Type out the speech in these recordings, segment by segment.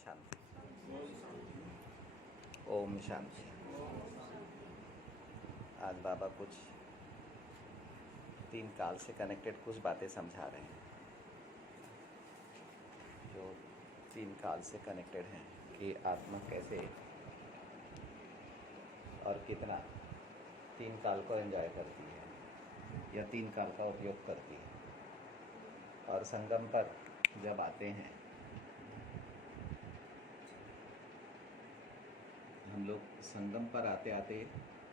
शांति। ओम शांति। आज बाबा कुछ 3 काल से कनेक्टेड कुछ बातें समझा रहे हैं जो 3 काल से कनेक्टेड हैं कि आत्मा कैसे और कितना 3 काल को एंजॉय करती है या 3 काल का उपयोग करती है। और संगम पर जब आते हैं हम लोग, संगम पर आते आते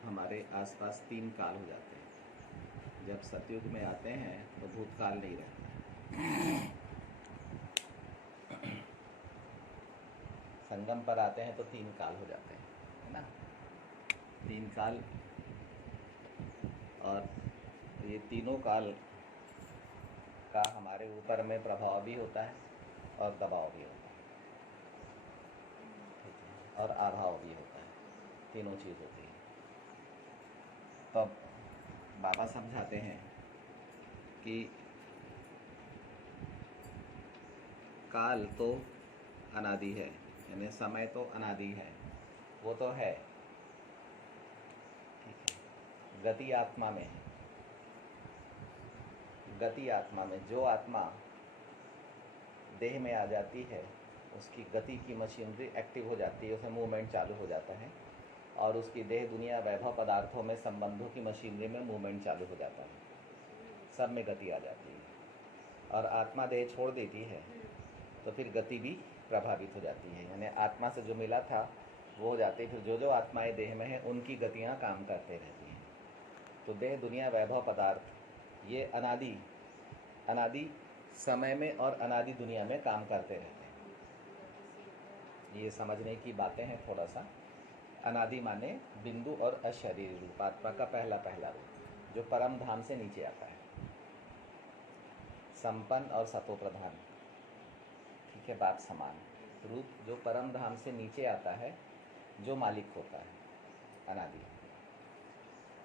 हमारे आसपास 3 काल हो जाते हैं। जब सतयुग में आते हैं तो भूतकाल नहीं रहता। संगम पर आते हैं तो 3 काल हो जाते हैं, है ना। 3 काल, और ये तीनों काल का हमारे ऊपर में प्रभाव भी होता है और दबाव भी होता है, ठीक है, और अभाव भी होता है। तीनों चीज़ होती है। तो बाबा समझाते हैं कि काल तो अनादि है, यानी समय तो अनादि है, वो तो है, ठीक है। गति आत्मा में है। गति आत्मा में जो आत्मा देह में आ जाती है उसकी गति की मशीनरी एक्टिव हो जाती है, उसमें मूवमेंट चालू हो जाता है और उसकी देह दुनिया वैभव पदार्थों में संबंधों की मशीनरी में मूवमेंट चालू हो जाता है, सब में गति आ जाती है। और आत्मा देह छोड़ देती है तो फिर गति भी प्रभावित हो जाती है, यानी आत्मा से जो मिला था वो हो जाती है। फिर जो आत्माएं देह में हैं उनकी गतियां काम करते रहती हैं। तो देह दुनिया वैभव पदार्थ ये अनादि समय में और अनादि दुनिया में काम करते रहते हैं। ये समझने की बातें हैं थोड़ा सा। अनादि माने बिंदु और अशरीरी रूप, आत्मा का पहला रूप जो परम धाम से नीचे आता है, संपन्न और सतो प्रधान, ठीक है, बात समान। रूप जो परम धाम से नीचे आता है, जो मालिक होता है, अनादि।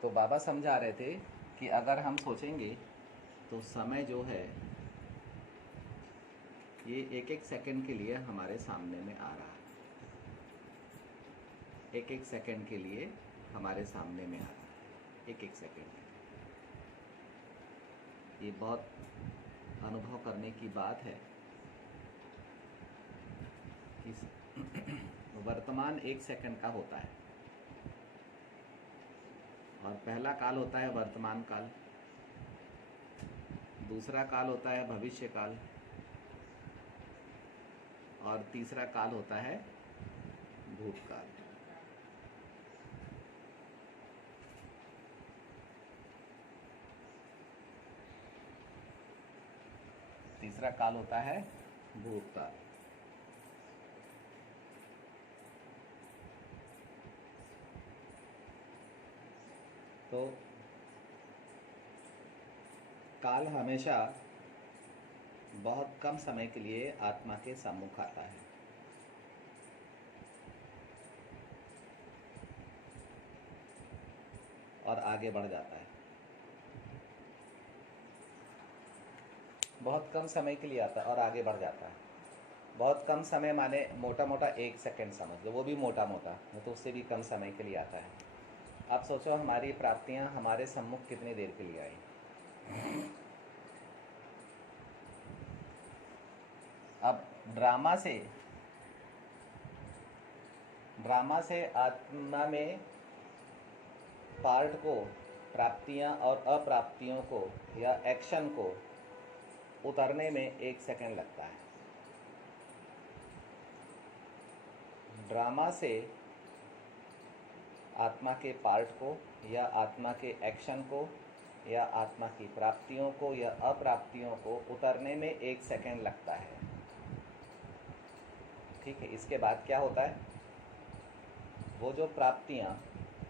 तो बाबा समझा रहे थे कि अगर हम सोचेंगे तो समय जो है ये एक एक सेकंड के लिए हमारे सामने में आ रहा है, एक एक सेकंड के लिए हमारे सामने में आ रहा है, एक एक सेकंड। ये बहुत अनुभव करने की बात है कि वर्तमान 1 सेकंड का होता है और पहला काल होता है वर्तमान काल, दूसरा काल होता है भविष्य काल और तीसरा काल होता है भूतकाल। तीसरा काल होता है भूतकाल। तो काल हमेशा बहुत कम समय के लिए आत्मा के सम्मुख आता है और आगे बढ़ जाता है। बहुत कम समय के लिए आता है और आगे बढ़ जाता है। बहुत कम समय माने मोटा मोटा 1 सेकंड समझ लो, वो भी मोटा मोटा, तो उससे भी कम समय के लिए आता है। अब सोचो हमारी प्राप्तियां हमारे सम्मुख कितनी देर के लिए आई। अब ड्रामा से आत्मा में पार्ट को, प्राप्तियां और अप्राप्तियों को या एक्शन को उतरने में 1 सेकंड लगता है। ड्रामा से आत्मा के पार्ट को या आत्मा के एक्शन को या आत्मा की प्राप्तियों को या अप्राप्तियों को उतरने में 1 सेकंड लगता है, ठीक है। इसके बाद क्या होता है, वो जो प्राप्तियां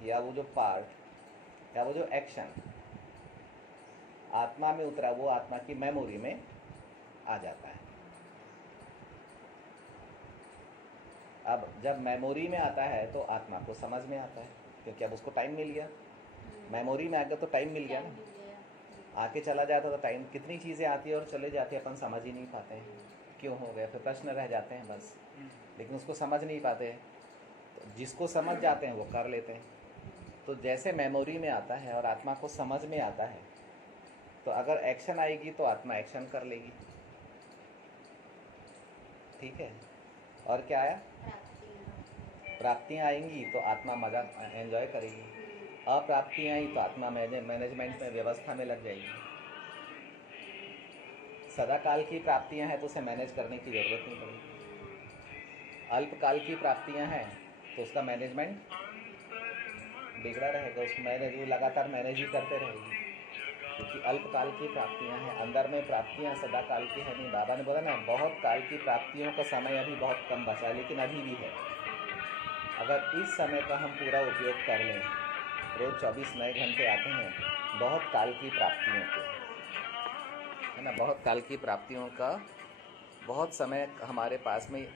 या वो जो पार्ट या वो जो एक्शन आत्मा में उतरा वो आत्मा की मेमोरी में आ जाता है। अब जब मेमोरी में आता है तो आत्मा को समझ में आता है, क्योंकि अब उसको टाइम मिल गया। मेमोरी में आ गया तो टाइम मिल गया ना। आके चला जाता तो टाइम, कितनी चीज़ें आती है और चले जाती है अपन समझ ही नहीं पाते हैं। क्यों हो गए, फिर प्रश्न रह जाते हैं बस, लेकिन उसको समझ नहीं पाते हैं। तो जिसको समझ जाते हैं वो कर लेते हैं। तो जैसे मेमोरी में आता है और आत्मा को समझ में आता है, तो अगर एक्शन आएगी तो आत्मा एक्शन कर लेगी। ठीक है। और क्या आया? प्राप्तियाँ आएंगी तो आत्मा मजा एंजॉय करेगी, अप्राप्तियाँ आई तो आत्मा मैनेजमेंट में, व्यवस्था में लग जाएगी। सदाकाल की प्राप्तियाँ हैं तो उसे मैनेज करने की ज़रूरत नहीं पड़ेगी। अल्पकाल की प्राप्तियाँ हैं तो उसका मैनेजमेंट बिगड़ा रहेगा, उस मैनेज वो लगातार मैनेज ही करते रहेगी, क्योंकि अल्पकाल की प्राप्तियां हैं। अंदर में प्राप्तियां सदा काल की है नहीं। बाबा ने बोला ना, बहुत काल की प्राप्तियों का समय अभी बहुत कम बचा है, लेकिन अभी भी है। अगर इस समय का हम पूरा उपयोग कर लें, रोज़ 24 नए घंटे आते हैं बहुत काल की प्राप्तियों के, है ना, बहुत काल की प्राप्तियों का बहुत समय हमारे पास में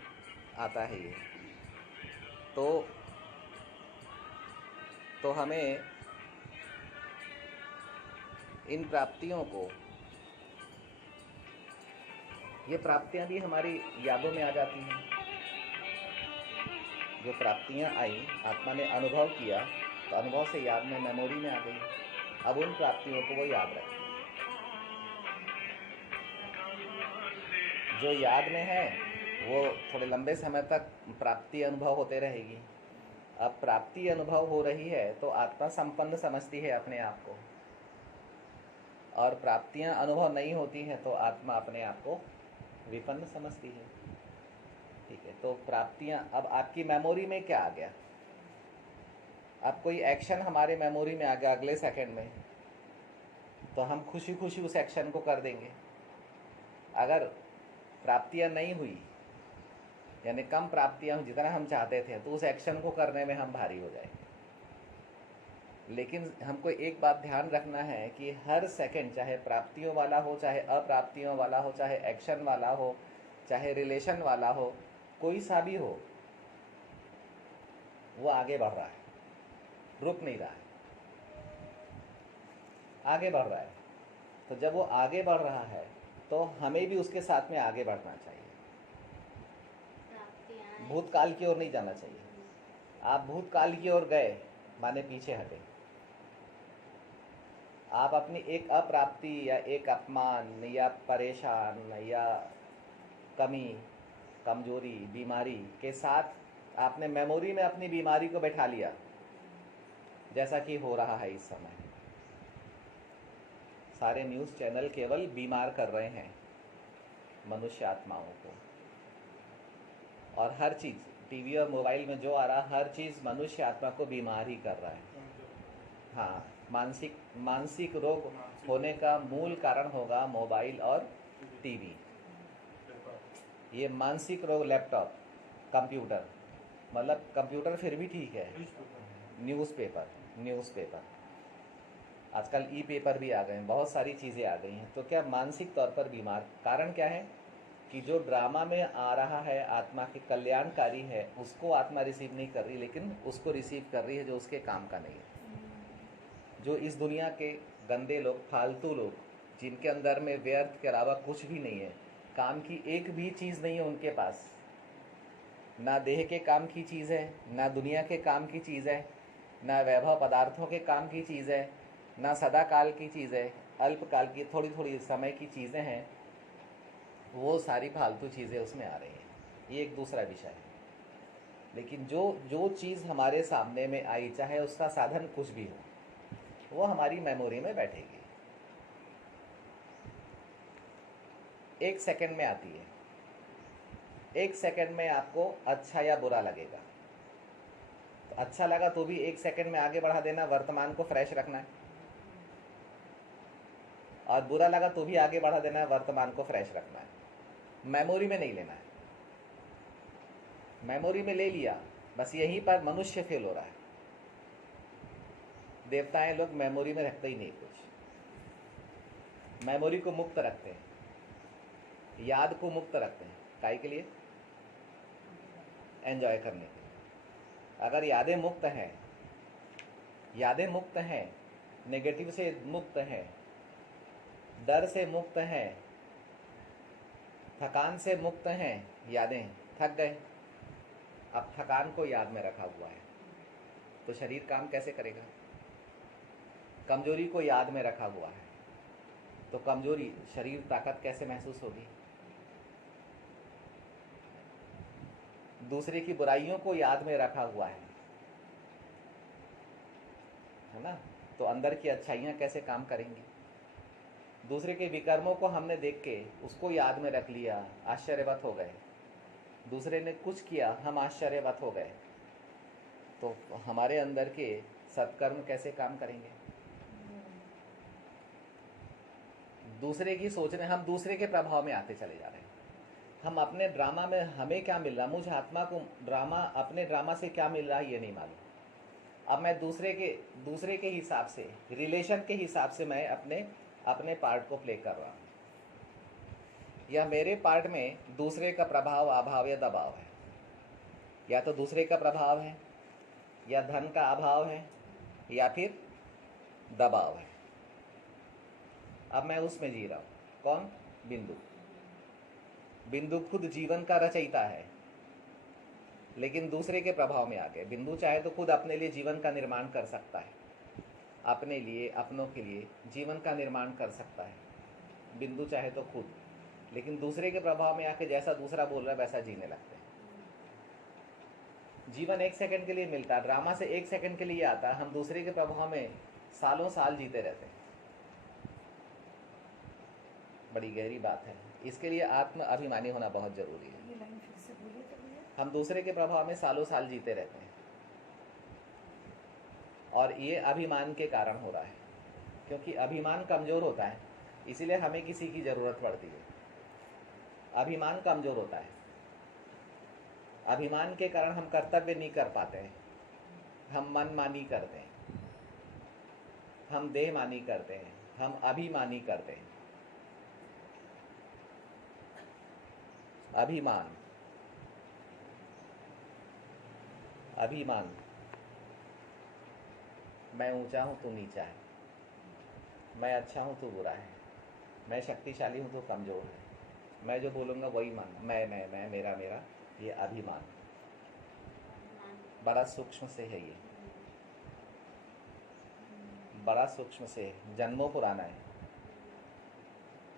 आता है ये। तो हमें इन प्राप्तियों को, ये प्राप्तियां भी हमारी यादों में आ जाती हैं। जो प्राप्तियां आई, आत्मा ने अनुभव किया, तो अनुभव से याद में, मेमोरी में आ गई। अब उन प्राप्तियों को वो याद रखती है। जो याद में है वो थोड़े लंबे समय तक प्राप्ति अनुभव होते रहेगी। अब प्राप्ति अनुभव हो रही है तो आत्मा संपन्न समझती है अपने आप को, और प्राप्तियां अनुभव नहीं होती हैं तो आत्मा अपने आप को विपन्न समझती है। ठीक है। तो प्राप्तियां, अब आपकी मेमोरी में क्या आ गया? अब कोई एक्शन हमारे मेमोरी में आ गया अगले सेकंड में, तो हम खुशी खुशी उस एक्शन को कर देंगे। अगर प्राप्तियां नहीं हुई, यानी कम प्राप्तियां जितना हम चाहते थे, तो उस एक्शन को करने में हम भारी हो जाएंगे। लेकिन हमको एक बात ध्यान रखना है कि हर सेकंड, चाहे प्राप्तियों वाला हो, चाहे अप्राप्तियों वाला हो, चाहे एक्शन वाला हो, चाहे रिलेशन वाला हो, कोई सा भी हो, वो आगे बढ़ रहा है, रुक नहीं रहा है, आगे बढ़ रहा है। तो जब वो आगे बढ़ रहा है तो हमें भी उसके साथ में आगे बढ़ना चाहिए। भूतकाल की ओर नहीं जाना चाहिए। आप भूतकाल की ओर गए माने पीछे हटे। आप अपनी एक अप्राप्ति या एक अपमान या परेशान या कमी, कमजोरी, बीमारी के साथ आपने मेमोरी में अपनी बीमारी को बैठा लिया, जैसा कि हो रहा है इस समय। सारे न्यूज़ चैनल केवल बीमार कर रहे हैं मनुष्य आत्माओं को, और हर चीज़ टीवी और मोबाइल में जो आ रहा, हर चीज़ मनुष्य आत्मा को बीमार ही कर रहा है। हाँ, मानसिक रोग होने का मूल कारण होगा मोबाइल और टीवी। ये मानसिक रोग, लैपटॉप, कंप्यूटर, मतलब कंप्यूटर फिर भी ठीक है, न्यूज़पेपर, आजकल ई पेपर भी आ गए हैं, बहुत सारी चीज़ें आ गई हैं। तो क्या मानसिक तौर पर बीमार, कारण क्या है कि जो ड्रामा में आ रहा है आत्मा के कल्याणकारी है, उसको आत्मा रिसीव नहीं कर रही, लेकिन उसको रिसीव कर रही है जो उसके काम का नहीं है। जो इस दुनिया के गंदे लोग, फालतू लोग, जिनके अंदर में व्यर्थ के अलावा कुछ भी नहीं है, काम की एक भी चीज़ नहीं है उनके पास, ना देह के काम की चीज़ है, ना दुनिया के काम की चीज़ है, ना वैभव पदार्थों के काम की चीज़ है, ना सदा काल की चीज़ है, अल्पकाल की थोड़ी थोड़ी समय की चीज़ें हैं, वो सारी फालतू चीज़ें उसमें आ रही हैं। ये एक दूसरा विषय है। लेकिन जो चीज़ हमारे सामने में आई, चाहे उसका साधन कुछ भी हो, वो हमारी मेमोरी में बैठेगी, एक सेकंड में आती है। एक सेकंड में आपको अच्छा या बुरा लगेगा, तो अच्छा लगा तो भी एक सेकंड में आगे बढ़ा देना, वर्तमान को फ्रेश रखना है, और बुरा लगा तो भी आगे बढ़ा देना है, वर्तमान को फ्रेश रखना है। मेमोरी में नहीं लेना है। मेमोरी में ले लिया, बस यहीं पर मनुष्य फेल हो रहा है। देवताएं लोग मेमोरी में रखते ही नहीं कुछ, मेमोरी को मुक्त रखते हैं, याद को मुक्त रखते हैं। काहे के लिए? एंजॉय करने के लिए। अगर यादें मुक्त हैं, नेगेटिव से मुक्त हैं, डर से मुक्त हैं, थकान से मुक्त हैं यादें, थक गए, अब थकान को याद में रखा हुआ है तो शरीर काम कैसे करेगा? कमजोरी को याद में रखा हुआ है तो कमजोरी, शरीर ताकत कैसे महसूस होगी? दूसरे की बुराइयों को याद में रखा हुआ है ना, तो अंदर की अच्छाइयाँ कैसे काम करेंगी? दूसरे के विकर्मों को हमने देख के उसको याद में रख लिया, आश्चर्यवत हो गए। दूसरे ने कुछ किया, हम आश्चर्यवत हो गए, तो हमारे अंदर के सत्कर्म कैसे काम करेंगे? दूसरे की सोचने, हम दूसरे के प्रभाव में आते चले जा रहे हैं। हम अपने ड्रामा में, हमें क्या मिल रहा, मुझे आत्मा को ड्रामा, अपने ड्रामा से क्या मिल रहा है ये नहीं मालूम। अब मैं दूसरे के हिसाब से, रिलेशन के हिसाब से मैं अपने पार्ट को प्ले कर रहा हूँ, या मेरे पार्ट में दूसरे का प्रभाव, अभाव या दबाव है। या तो दूसरे का प्रभाव है, या धन का अभाव है, या फिर दबाव है। अब मैं उसमें जी रहा हूँ। कौन? बिंदु खुद जीवन का रचयिता है, लेकिन दूसरे के प्रभाव में आ गए। बिंदु चाहे तो खुद अपने लिए जीवन का निर्माण कर सकता है, अपने लिए, अपनों के लिए जीवन का निर्माण कर सकता है, बिंदु चाहे तो खुद, लेकिन दूसरे के प्रभाव में आके जैसा दूसरा बोल रहा है वैसा जीने लगते हैं। जीवन 1 सेकंड के लिए मिलता है, ड्रामा से 1 सेकंड के लिए आता है, हम दूसरे के प्रभाव में सालों साल जीते रहते हैं। बड़ी गहरी बात है, इसके लिए आत्म अभिमानी होना बहुत जरूरी है। हम दूसरे के प्रभाव में सालों साल जीते रहते हैं, और ये अभिमान के कारण हो रहा है, क्योंकि अभिमान कमजोर होता है, इसीलिए हमें किसी की जरूरत पड़ती है। अभिमान कमजोर होता है, अभिमान के कारण हम कर्तव्य नहीं कर पाते हैं, हम मनमानी करते हैं, हम देहमानी करते हैं, हम अभिमानी करते हैं। अभिमान, मैं ऊंचा हूं तू नीचा है, मैं अच्छा हूं तू बुरा है, मैं शक्तिशाली हूं तू कमजोर है, मैं जो बोलूंगा वही मान, मैं मेरा, ये अभिमान बड़ा सूक्ष्म से है, ये बड़ा सूक्ष्म से है, जन्मों पुराना है,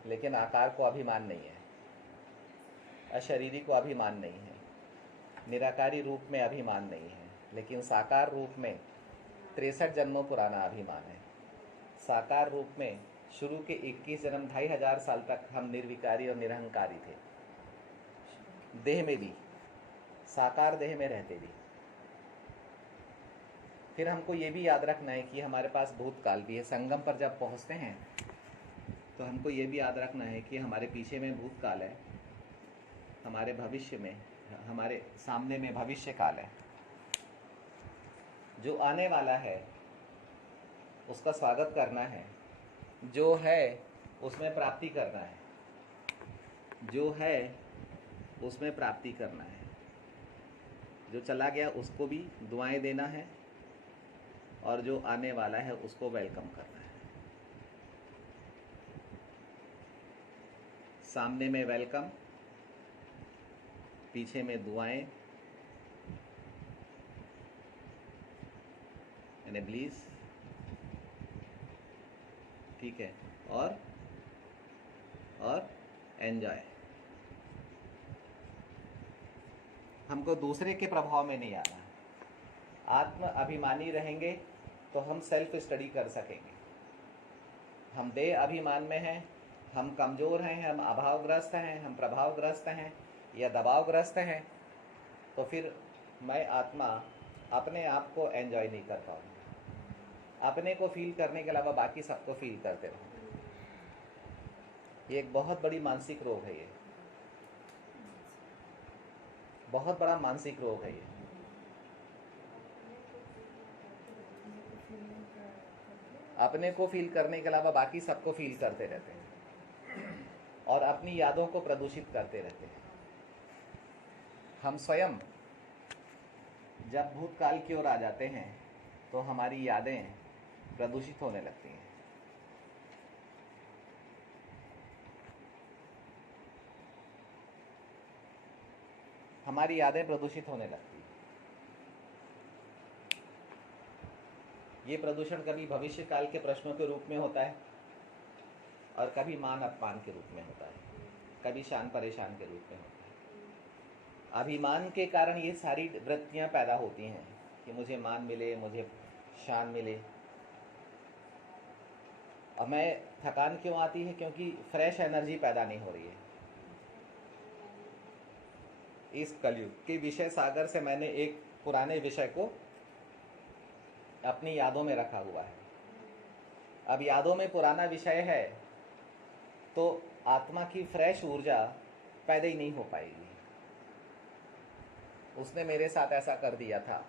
लेकिन आकार को अभिमान नहीं है, अशरीरी को अभिमान नहीं है, निराकारी रूप में अभिमान नहीं है, लेकिन साकार रूप में 63 जन्मों पुराना अभिमान है। साकार रूप में शुरू के 21 जन्म, 2500 साल तक हम निर्विकारी और निरहंकारी थे, देह में भी, साकार देह में रहते भी। फिर हमको ये भी याद रखना है कि हमारे पास भूतकाल भी है। संगम पर जब पहुंचते हैं तो हमको ये भी याद रखना है कि हमारे पीछे में भूतकाल है, हमारे भविष्य में, हमारे सामने में भविष्य काल है। जो आने वाला है उसका स्वागत करना है, जो है उसमें प्राप्ति करना है, जो है उसमें प्राप्ति करना है, जो चला गया उसको भी दुआएं देना है, और जो आने वाला है उसको वेलकम करना है। सामने में वेलकम, पीछे में दुआएं, यानी ब्लीज, ठीक है, और एंजॉय। हमको दूसरे के प्रभाव में नहीं आना। आत्म अभिमानी रहेंगे तो हम सेल्फ स्टडी कर सकेंगे। हम देह अभिमान में हैं, हम कमज़ोर हैं, हम अभावग्रस्त हैं, हम प्रभावग्रस्त हैं या दबावग्रस्त हैं, तो फिर मैं आत्मा अपने आप को एंजॉय नहीं कर पाऊँगा। अपने को फील करने के अलावा बाकी सबको फील करते रहूँ। ये एक बहुत बड़ी मानसिक रोग है, ये बहुत बड़ा मानसिक रोग है ये। अपने को फील करने के अलावा बाकी सबको फील करते रहते हैं और अपनी यादों को प्रदूषित करते रहते हैं। हम स्वयं जब भूतकाल की ओर आ जाते हैं तो हमारी यादें प्रदूषित होने लगती हैं। . हमारी यादें प्रदूषित होने लगती हैं। ये प्रदूषण कभी भविष्य काल के प्रश्नों के रूप में होता है और कभी मान अपमान के रूप में होता है, कभी शान परेशान के रूप में होता है। अभिमान के कारण ये सारी वृत्तियां पैदा होती हैं कि मुझे मान मिले, मुझे शान मिले। और मैं थकान क्यों आती है? क्योंकि फ्रेश एनर्जी पैदा नहीं हो रही है। इस कलयुग के विषय सागर से मैंने एक पुराने विषय को अपनी यादों में रखा हुआ है। अब यादों में पुराना विषय है तो आत्मा की फ्रेश ऊर्जा पैदा ही नहीं हो पाएगी। उसने मेरे साथ ऐसा कर दिया था,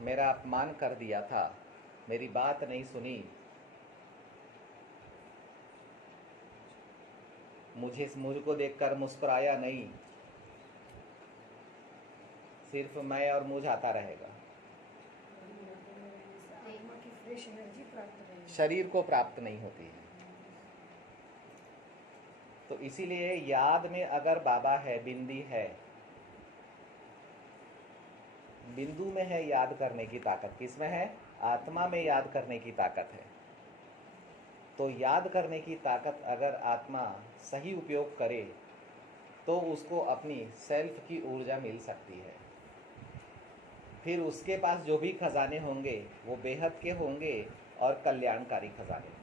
मेरा अपमान कर दिया था, मेरी बात नहीं सुनी, मुझको देखकर मुस्कुराया नहीं, सिर्फ मैं और मुझ आता रहेगा। शरीर को प्राप्त नहीं होती है। तो इसीलिए याद में अगर बाबा है, बिंदी है, बिंदु में है याद करने की ताकत। किसमें है? आत्मा में याद करने की ताकत है। तो याद करने की ताकत अगर आत्मा सही उपयोग करे तो उसको अपनी सेल्फ की ऊर्जा मिल सकती है। फिर उसके पास जो भी खजाने होंगे वो बेहद के होंगे और कल्याणकारी खजाने।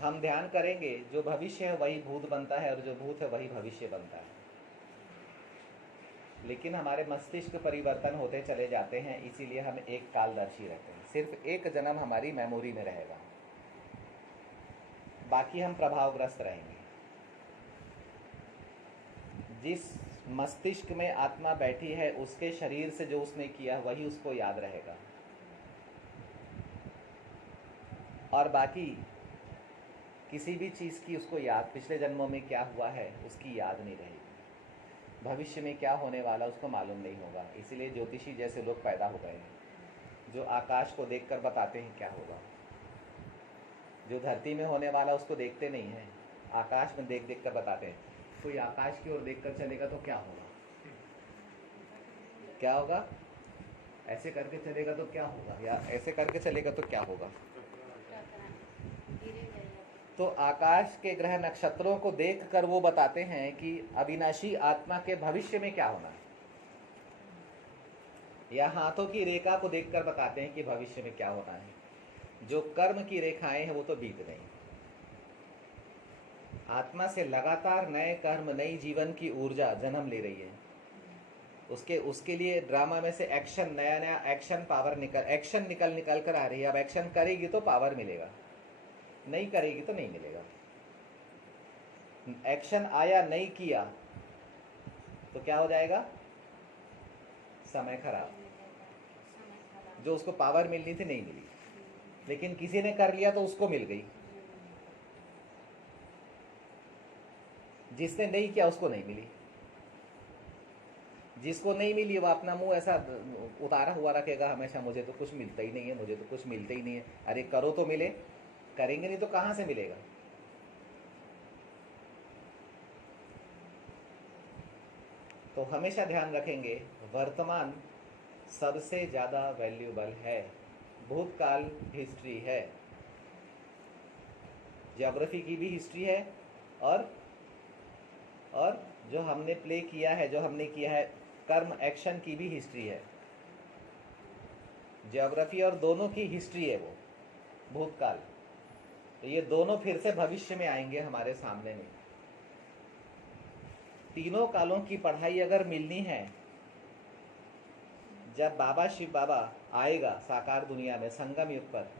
हम ध्यान करेंगे, जो भविष्य है वही भूत बनता है और जो भूत है वही भविष्य बनता है। लेकिन हमारे मस्तिष्क परिवर्तन होते चले जाते हैं, इसीलिए हम एक कालदर्शी रहते हैं। सिर्फ एक जन्म हमारी मेमोरी में रहेगा, बाकी हम प्रभावग्रस्त रहेंगे। जिस मस्तिष्क में आत्मा बैठी है उसके शरीर से जो उसने किया वही उसको याद रहेगा, और बाकी किसी भी चीज़ की उसको याद, पिछले जन्मों में क्या हुआ है उसकी याद नहीं रहेगी। भविष्य में क्या होने वाला उसको मालूम नहीं होगा। इसीलिए ज्योतिषी जैसे लोग पैदा हो गए हैं, जो आकाश को देखकर बताते हैं क्या होगा। जो धरती में होने वाला उसको देखते नहीं हैं, आकाश में देख देख कर बताते हैं। कोई आकाश की ओर देखकर चलेगा तो क्या होगा, क्या होगा, ऐसे करके चलेगा तो क्या होगा, या ऐसे करके चलेगा तो क्या होगा। तो आकाश के ग्रह नक्षत्रों को देखकर वो बताते हैं कि अविनाशी आत्मा के भविष्य में क्या होना है। या हाथों की रेखा को देखकर बताते हैं कि भविष्य में क्या होना है। जो कर्म की रेखाएं हैं वो तो बीत गई। आत्मा से लगातार नए कर्म, नई जीवन की ऊर्जा जन्म ले रही है। उसके लिए ड्रामा में से एक्शन, नया नया एक्शन पावर एक्शन निकल कर आ रही है। अब एक्शन करेगी तो पावर मिलेगा, नहीं करेगी तो नहीं मिलेगा। एक्शन आया, नहीं किया तो क्या हो जाएगा? समय खराब। जो उसको पावर मिलनी थी नहीं मिली, लेकिन किसी ने कर लिया तो उसको मिल गई। जिसने नहीं किया उसको नहीं मिली। जिसको नहीं मिली वो अपना मुंह ऐसा उतारा हुआ रखेगा हमेशा, मुझे तो कुछ मिलता ही नहीं है, मुझे तो कुछ मिलता ही नहीं है। अरे करो तो मिले, करेंगे नहीं तो कहां से मिलेगा। तो हमेशा ध्यान रखेंगे, वर्तमान सबसे ज़्यादा वैल्यूबल है। भूतकाल हिस्ट्री है, ज्योग्राफी की भी हिस्ट्री है, और जो हमने प्ले किया है, जो हमने किया है कर्म, एक्शन की भी हिस्ट्री है। ज्योग्राफी और दोनों की हिस्ट्री है वो भूतकाल। तो ये दोनों फिर से भविष्य में आएंगे हमारे सामने में। तीनों कालों की पढ़ाई अगर मिलनी है, जब बाबा शिव बाबा आएगा साकार दुनिया में संगम युग पर,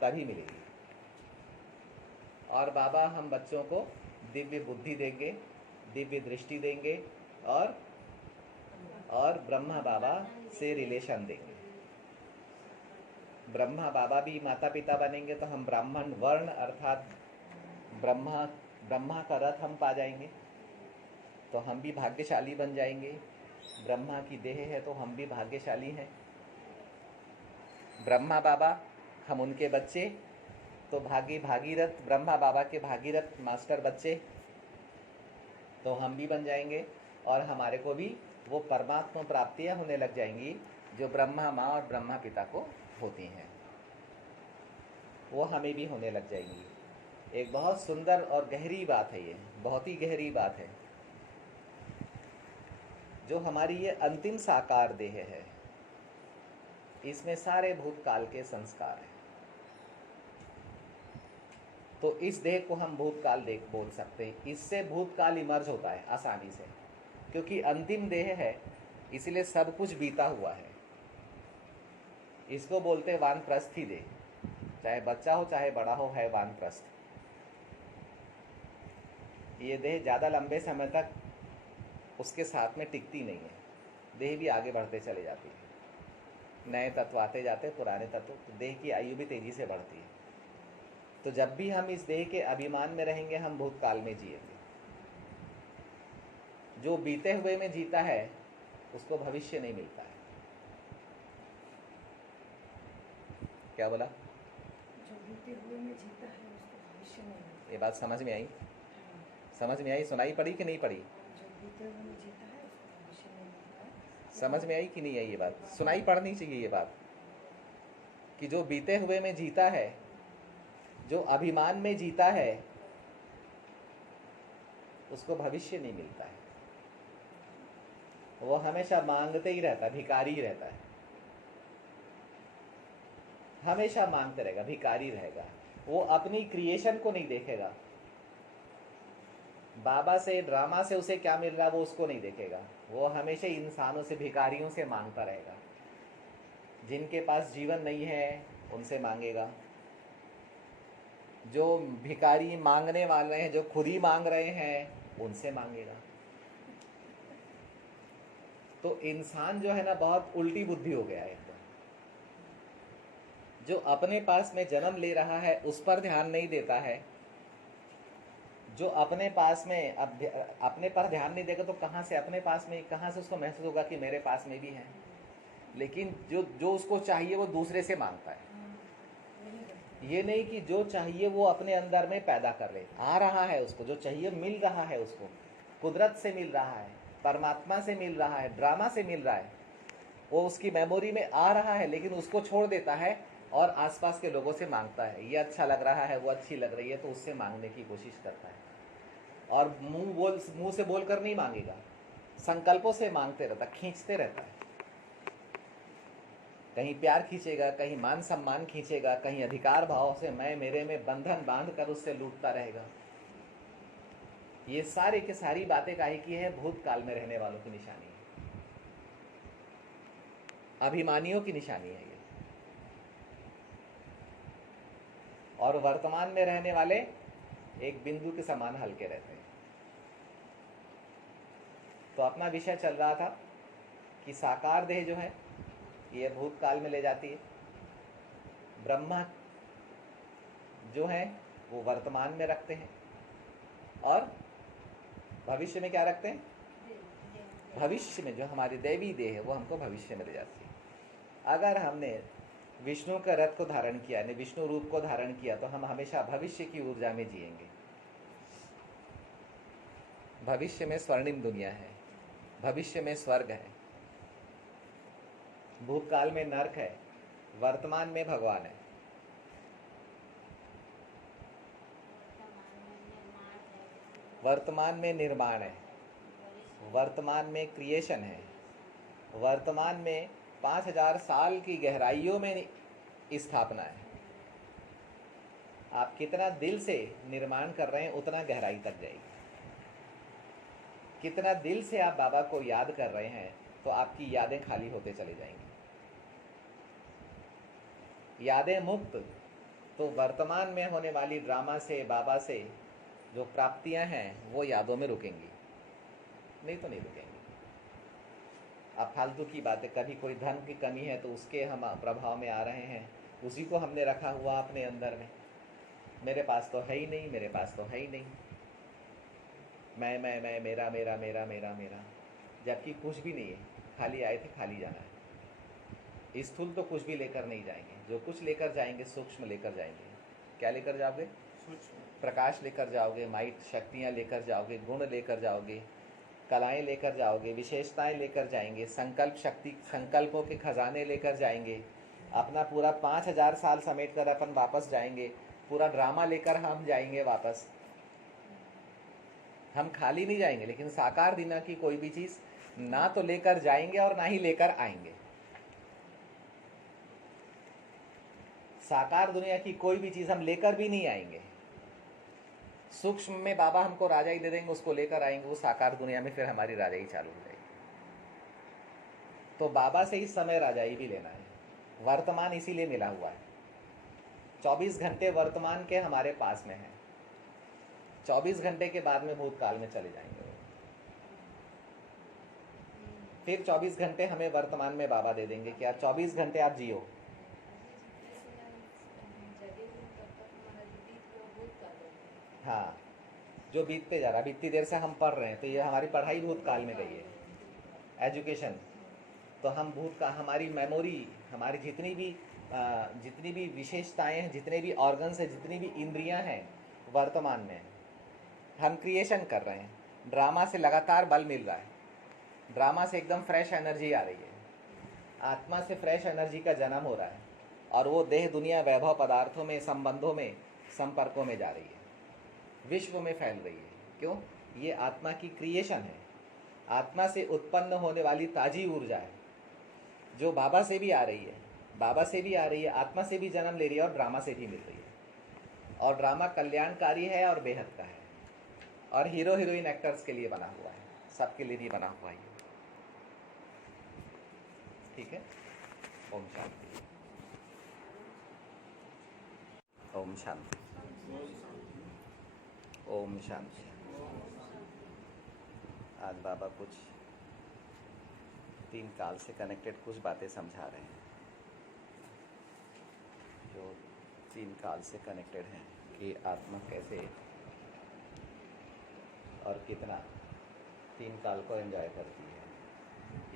तभी मिलेगी। और बाबा हम बच्चों को दिव्य बुद्धि देंगे, दिव्य दृष्टि देंगे, और ब्रह्मा बाबा से रिलेशन देंगे। ब्रह्मा बाबा भी माता पिता बनेंगे तो हम ब्राह्मण वर्ण अर्थात ब्रह्मा का रथ हम पा जाएंगे, तो हम भी भाग्यशाली बन जाएंगे। ब्रह्मा की देह है तो हम भी भाग्यशाली हैं। ब्रह्मा बाबा, हम उनके बच्चे, तो भागीरथ ब्रह्मा बाबा के भागीरथ मास्टर बच्चे तो हम भी बन जाएंगे, और हमारे को भी वो परमात्मा प्राप्तियां होने लग जाएंगी जो ब्रह्मा माँ और ब्रह्मा पिता को होती हैं, वो हमें भी होने लग जाएंगी। एक बहुत सुंदर और गहरी बात है, ये बहुत ही गहरी बात है। जो हमारी ये अंतिम साकार देह है, इसमें सारे भूतकाल के संस्कार हैं। तो इस देह को हम भूतकाल देख बोल सकते हैं। इससे भूतकाल इमर्ज होता है आसानी से, क्योंकि अंतिम देह है, इसलिए सब कुछ बीता हुआ है। इसको बोलते हैं वानप्रस्थी देह, चाहे बच्चा हो चाहे बड़ा हो, है वानप्रस्थ। ये देह ज़्यादा लंबे समय तक उसके साथ में टिकती नहीं है, देह भी आगे बढ़ते चले जाती है, नए तत्व आते जाते, पुराने तत्व, तो देह की आयु भी तेजी से बढ़ती है। तो जब भी हम इस देह के अभिमान में रहेंगे, हम भूतकाल में जिएंगे। जो बीते हुए में जीता है उसको भविष्य नहीं मिलता है। क्या बोला? जो बीते हुए में जीता है उसको भविष्य नहीं मिलता। ये बात समझ में आई? समझ में आई? सुनाई पड़ी कि नहीं पड़ी? जो बीते हुए में जीता है उसको भविष्य नहीं मिलता। समझ में आई कि नहीं आई? ये बात सुनाई पड़नी चाहिए, ये बात कि जो बीते हुए में जीता है, जो अभिमान में जीता है, उसको भविष्य नहीं मिलता है। वो हमेशा मांगते ही रहता है, भिखारी ही रहता है, हमेशा मांगते रहेगा, भिखारी रहेगा। वो अपनी क्रिएशन को नहीं देखेगा, बाबा से ड्रामा से उसे क्या मिल रहा है वो उसको नहीं देखेगा। वो हमेशा इंसानों से, भिखारियों से मांगता रहेगा। जिनके पास जीवन नहीं है उनसे मांगेगा, जो भिखारी मांगने वाले हैं, जो खुद ही मांग रहे हैं, उनसे मांगेगा। तो इंसान जो है ना, बहुत उल्टी बुद्धि हो गया है एकदम। जो अपने पास में जन्म ले रहा है उस पर ध्यान नहीं देता है। जो अपने पास में अपने पर ध्यान नहीं देगा तो कहाँ से अपने पास में, कहाँ से उसको महसूस होगा कि मेरे पास में भी है। लेकिन जो उसको चाहिए वो दूसरे से मांगता है। ये नहीं कि जो चाहिए वो अपने अंदर में पैदा कर ले, आ रहा है उसको, जो चाहिए मिल रहा है उसको, कुदरत से मिल रहा है, परमात्मा से मिल रहा है, ड्रामा से मिल रहा है, वो उसकी मेमोरी में आ रहा है, लेकिन उसको छोड़ देता है और आसपास के लोगों से मांगता है। ये अच्छा लग रहा है, वो अच्छी लग रही है, तो उससे मांगने की कोशिश करता है। और मुंह से बोल कर नहीं मांगेगा, संकल्पों से मांगते रहता, खींचते रहता है। कहीं प्यार खींचेगा, कहीं मान सम्मान खींचेगा, कहीं अधिकार भाव से मैं मेरे में बंधन बांध कर उससे लूटता रहेगा। ये सारे के सारी बातें काहे की है? भूतकाल में रहने वालों की निशानी है, अभिमानियों की निशानी है ये। और वर्तमान में रहने वाले एक बिंदु के समान हल्के रहते हैं। तो अपना विषय चल रहा था कि साकार देह जो है ये भूतकाल में ले जाती है, ब्रह्मा जो है वो वर्तमान में रखते हैं, और भविष्य में क्या रखते हैं? भविष्य में जो हमारी दैवी देह है वो हमको भविष्य में ले जाती है। अगर हमने विष्णु का रथ को धारण किया, यानी विष्णु रूप को धारण किया, तो हम हमेशा भविष्य की ऊर्जा में जिएंगे। भविष्य में स्वर्णिम दुनिया है, भविष्य में स्वर्ग है, भूतकाल में नरक है, वर्तमान में भगवान है। वर्तमान में निर्माण है, वर्तमान में क्रिएशन है, वर्तमान में 5000 साल की गहराइयों में स्थापना है। आप कितना दिल से निर्माण कर रहे हैं उतना गहराई तक जाएगी। कितना दिल से आप बाबा को याद कर रहे हैं तो आपकी यादें खाली होते चले जाएंगी। यादें मुक्त, तो वर्तमान में होने वाली ड्रामा से, बाबा से जो प्राप्तियां हैं वो यादों में रुकेंगी, नहीं तो नहीं रुकेंगी। अब फालतू की बातें, कभी कोई धन की कमी है तो उसके हम प्रभाव में आ रहे हैं, उसी को हमने रखा हुआ अपने अंदर में। मेरे पास तो है ही नहीं, मेरे पास तो है ही नहीं, मैं मेरा मेरा मेरा मेरा मेरा, जबकि कुछ भी नहीं है। खाली आए थे, खाली जाना है। स्थूल तो कुछ भी लेकर नहीं जाएंगे, जो कुछ लेकर जाएंगे सूक्ष्म लेकर जाएंगे। क्या लेकर जाओगे? प्रकाश लेकर जाओगे, माइट, शक्तियाँ लेकर जाओगे, गुण लेकर जाओगे, कलाएं लेकर जाओगे, विशेषताएं लेकर जाएंगे, संकल्प शक्ति, संकल्पों के खजाने लेकर जाएंगे, अपना पूरा 5000 साल समेट कर अपन वापस जाएंगे, पूरा ड्रामा लेकर हम जाएंगे वापस। हम खाली नहीं जाएंगे, लेकिन साकार दुनिया की कोई भी चीज़ ना तो लेकर जाएंगे और ना ही लेकर आएंगे। साकार दुनिया की कोई भी चीज़ हम लेकर भी नहीं आएंगे। सूक्ष्म में बाबा हमको राजाई दे देंगे, उसको लेकर आएंगे, वो साकार दुनिया में फिर हमारी राजाई चालू हो जाएगी। तो बाबा से इस समय राजाई भी लेना है। वर्तमान इसीलिए मिला हुआ है। 24 घंटे वर्तमान के हमारे पास में है। 24 घंटे के बाद में भूतकाल में चले जाएंगे। फिर 24 घंटे हमें वर्तमान में बाबा दे देंगे। क्या 24 घंटे आप जियो? हाँ, जो बीतते जा रहा, बीतती देर से हम पढ़ रहे हैं, तो ये हमारी पढ़ाई भूतकाल में गई है, एजुकेशन। तो हम भूतकाल, हमारी मेमोरी, हमारी जितनी भी विशेषताएं हैं, जितने भी ऑर्गन्स हैं, जितनी भी इंद्रियां हैं, वर्तमान में हम क्रिएशन कर रहे हैं। ड्रामा से लगातार बल मिल रहा है, ड्रामा से एकदम फ्रेश एनर्जी आ रही है, आत्मा से फ्रेश एनर्जी का जन्म हो रहा है, और वो देह, दुनिया, वैभव पदार्थों में, संबंधों में, संपर्कों में जा रही है, विश्व में फैल रही है। क्यों? ये आत्मा की क्रिएशन है। आत्मा से उत्पन्न होने वाली ताजी ऊर्जा है, जो बाबा से भी आ रही है, बाबा से भी आ रही है, आत्मा से भी जन्म ले रही है, और ड्रामा से भी मिल रही है। और ड्रामा कल्याणकारी है और बेहद का है, और हीरो हीरोइन एक्टर्स के लिए बना हुआ है, सबके लिए नहीं बना हुआ है। ठीक है। ओम शांति। ओम शांति। ओम शांति। आज बाबा कुछ 3 काल से कनेक्टेड कुछ बातें समझा रहे हैं, जो 3 काल से कनेक्टेड हैं, कि आत्मा कैसे और कितना 3 काल को एंजॉय करती है,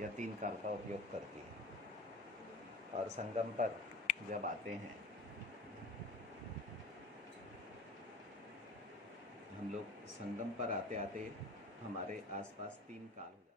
या 3 काल का उपयोग करती है। और संगम पर जब आते हैं हम लोग, संगम पर आते आते हमारे आसपास 3 काल हो जाते हैं।